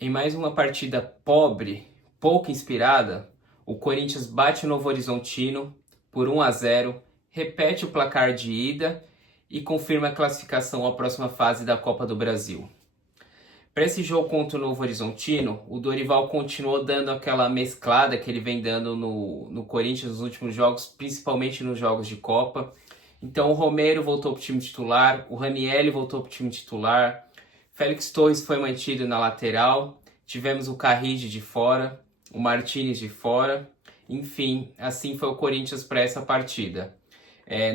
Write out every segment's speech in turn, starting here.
Em mais uma partida pobre, pouco inspirada, o Corinthians bate o Novo Horizontino por 1-0, repete o placar de ida e confirma a classificação à próxima fase da Copa do Brasil. Para esse jogo contra o Novo Horizontino, o Dorival continuou dando aquela mesclada que ele vem dando no Corinthians nos últimos jogos, principalmente nos jogos de Copa. Então o Romero voltou para o time titular, o Ranielli voltou para o time titular, Félix Torres foi mantido na lateral, tivemos o Carrige de fora, o Martínez de fora, enfim, assim foi o Corinthians para essa partida.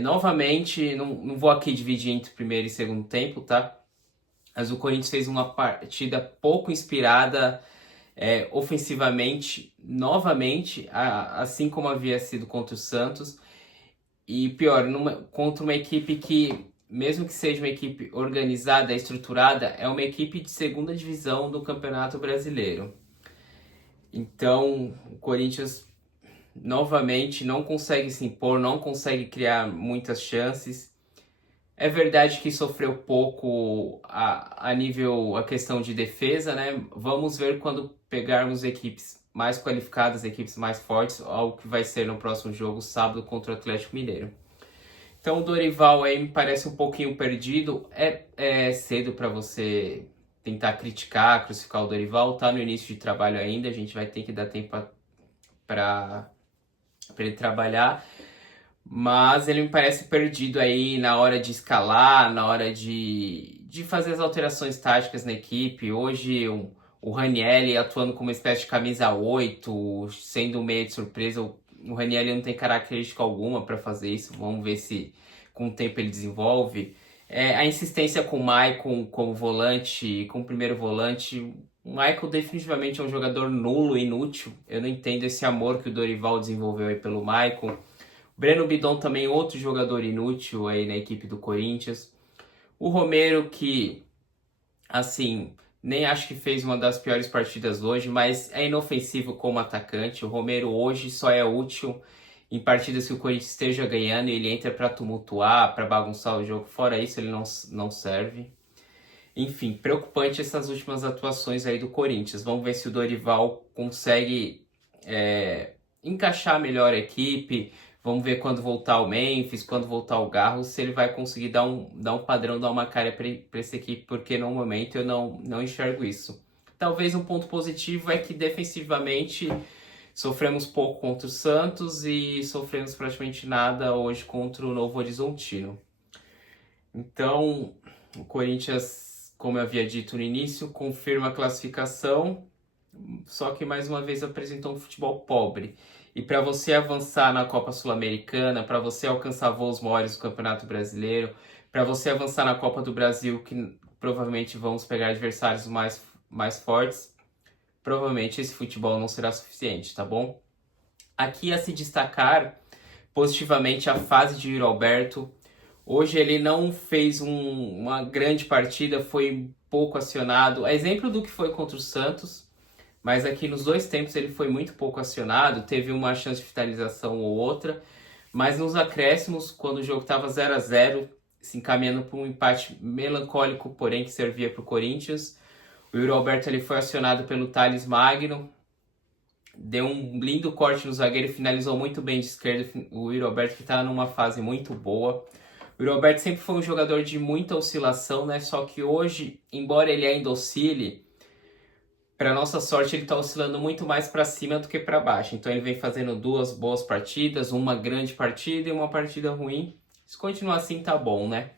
Novamente, não vou aqui dividir entre primeiro e segundo tempo, tá? Mas o Corinthians fez uma partida pouco inspirada ofensivamente, novamente, assim como havia sido contra o Santos. E pior, contra uma equipe que, mesmo que seja uma equipe organizada, estruturada, é uma equipe de segunda divisão do Campeonato Brasileiro. Então, o Corinthians novamente não consegue se impor, não consegue criar muitas chances. É verdade que sofreu pouco a nível, a questão de defesa, né? Vamos ver quando pegarmos equipes mais qualificadas, equipes mais fortes, ao que vai ser no próximo jogo, sábado, contra o Atlético Mineiro. Então o Dorival aí me parece um pouquinho perdido. É cedo para você tentar criticar, crucificar o Dorival. Tá no início de trabalho ainda, a gente vai ter que dar tempo para ele trabalhar. Mas ele me parece perdido aí na hora de escalar, na hora de fazer as alterações táticas na equipe. Hoje o Ranielli atuando como uma espécie de camisa 8, sendo um meio de surpresa. O Ranielli não tem característica alguma para fazer isso. Vamos ver se com o tempo ele desenvolve. A insistência com o Maicon como volante, como primeiro volante. O Michael definitivamente é um jogador nulo, inútil. Eu não entendo esse amor que o Dorival desenvolveu aí pelo Michael. Breno Bidon também outro jogador inútil aí na equipe do Corinthians. O Romero que, assim, nem acho que fez uma das piores partidas hoje, mas é inofensivo como atacante. O Romero hoje só é útil em partidas que o Corinthians esteja ganhando e ele entra para tumultuar, para bagunçar o jogo. Fora isso, ele não serve. Enfim, preocupante essas últimas atuações aí do Corinthians. Vamos ver se o Dorival consegue encaixar melhor a equipe. Vamos ver quando voltar o Memphis, quando voltar o Garro, se ele vai conseguir dar um padrão, dar uma cara para essa equipe, porque no momento eu não enxergo isso. Talvez um ponto positivo é que defensivamente sofremos pouco contra o Santos e sofremos praticamente nada hoje contra o Novo Horizontino. Então, o Corinthians, como eu havia dito no início, confirma a classificação, só que mais uma vez apresentou um futebol pobre. E para você avançar na Copa Sul-Americana, para você alcançar voos maiores do Campeonato Brasileiro, para você avançar na Copa do Brasil, que provavelmente vamos pegar adversários mais fortes, provavelmente esse futebol não será suficiente, tá bom? Aqui a se destacar positivamente a fase de Yuri Alberto. Hoje ele não fez uma grande partida, foi pouco acionado. A exemplo do que foi contra o Santos, mas aqui nos dois tempos ele foi muito pouco acionado, teve uma chance de finalização ou outra, mas nos acréscimos, quando o jogo estava 0-0, se encaminhando para um empate melancólico, porém que servia para o Corinthians, o Yuri Alberto ele foi acionado pelo Thales Magno, deu um lindo corte no zagueiro, finalizou muito bem de esquerda, o Yuri Alberto que está numa fase muito boa. O Yuri Alberto sempre foi um jogador de muita oscilação, né? Só que hoje, embora ele ainda oscile, para nossa sorte, ele está oscilando muito mais para cima do que para baixo. Então ele vem fazendo duas boas partidas, uma grande partida e uma partida ruim. Se continuar assim, tá bom, né?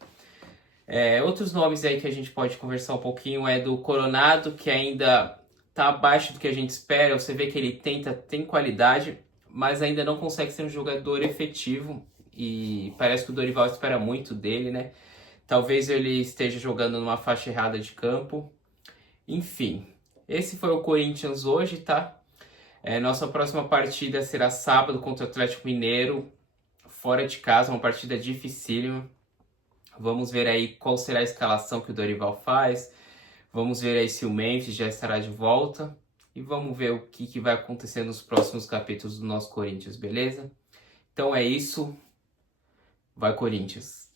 Outros nomes aí que a gente pode conversar um pouquinho é do Coronado, que ainda tá abaixo do que a gente espera. Você vê que ele tem qualidade, mas ainda não consegue ser um jogador efetivo. E parece que o Dorival espera muito dele, né? Talvez ele esteja jogando numa faixa errada de campo. Enfim, esse foi o Corinthians hoje, tá? Nossa próxima partida será sábado contra o Atlético Mineiro, fora de casa, uma partida dificílima. Vamos ver aí qual será a escalação que o Dorival faz. Vamos ver aí se o Memphis já estará de volta. E vamos ver o que vai acontecer nos próximos capítulos do nosso Corinthians, beleza? Então é isso. Vai, Corinthians!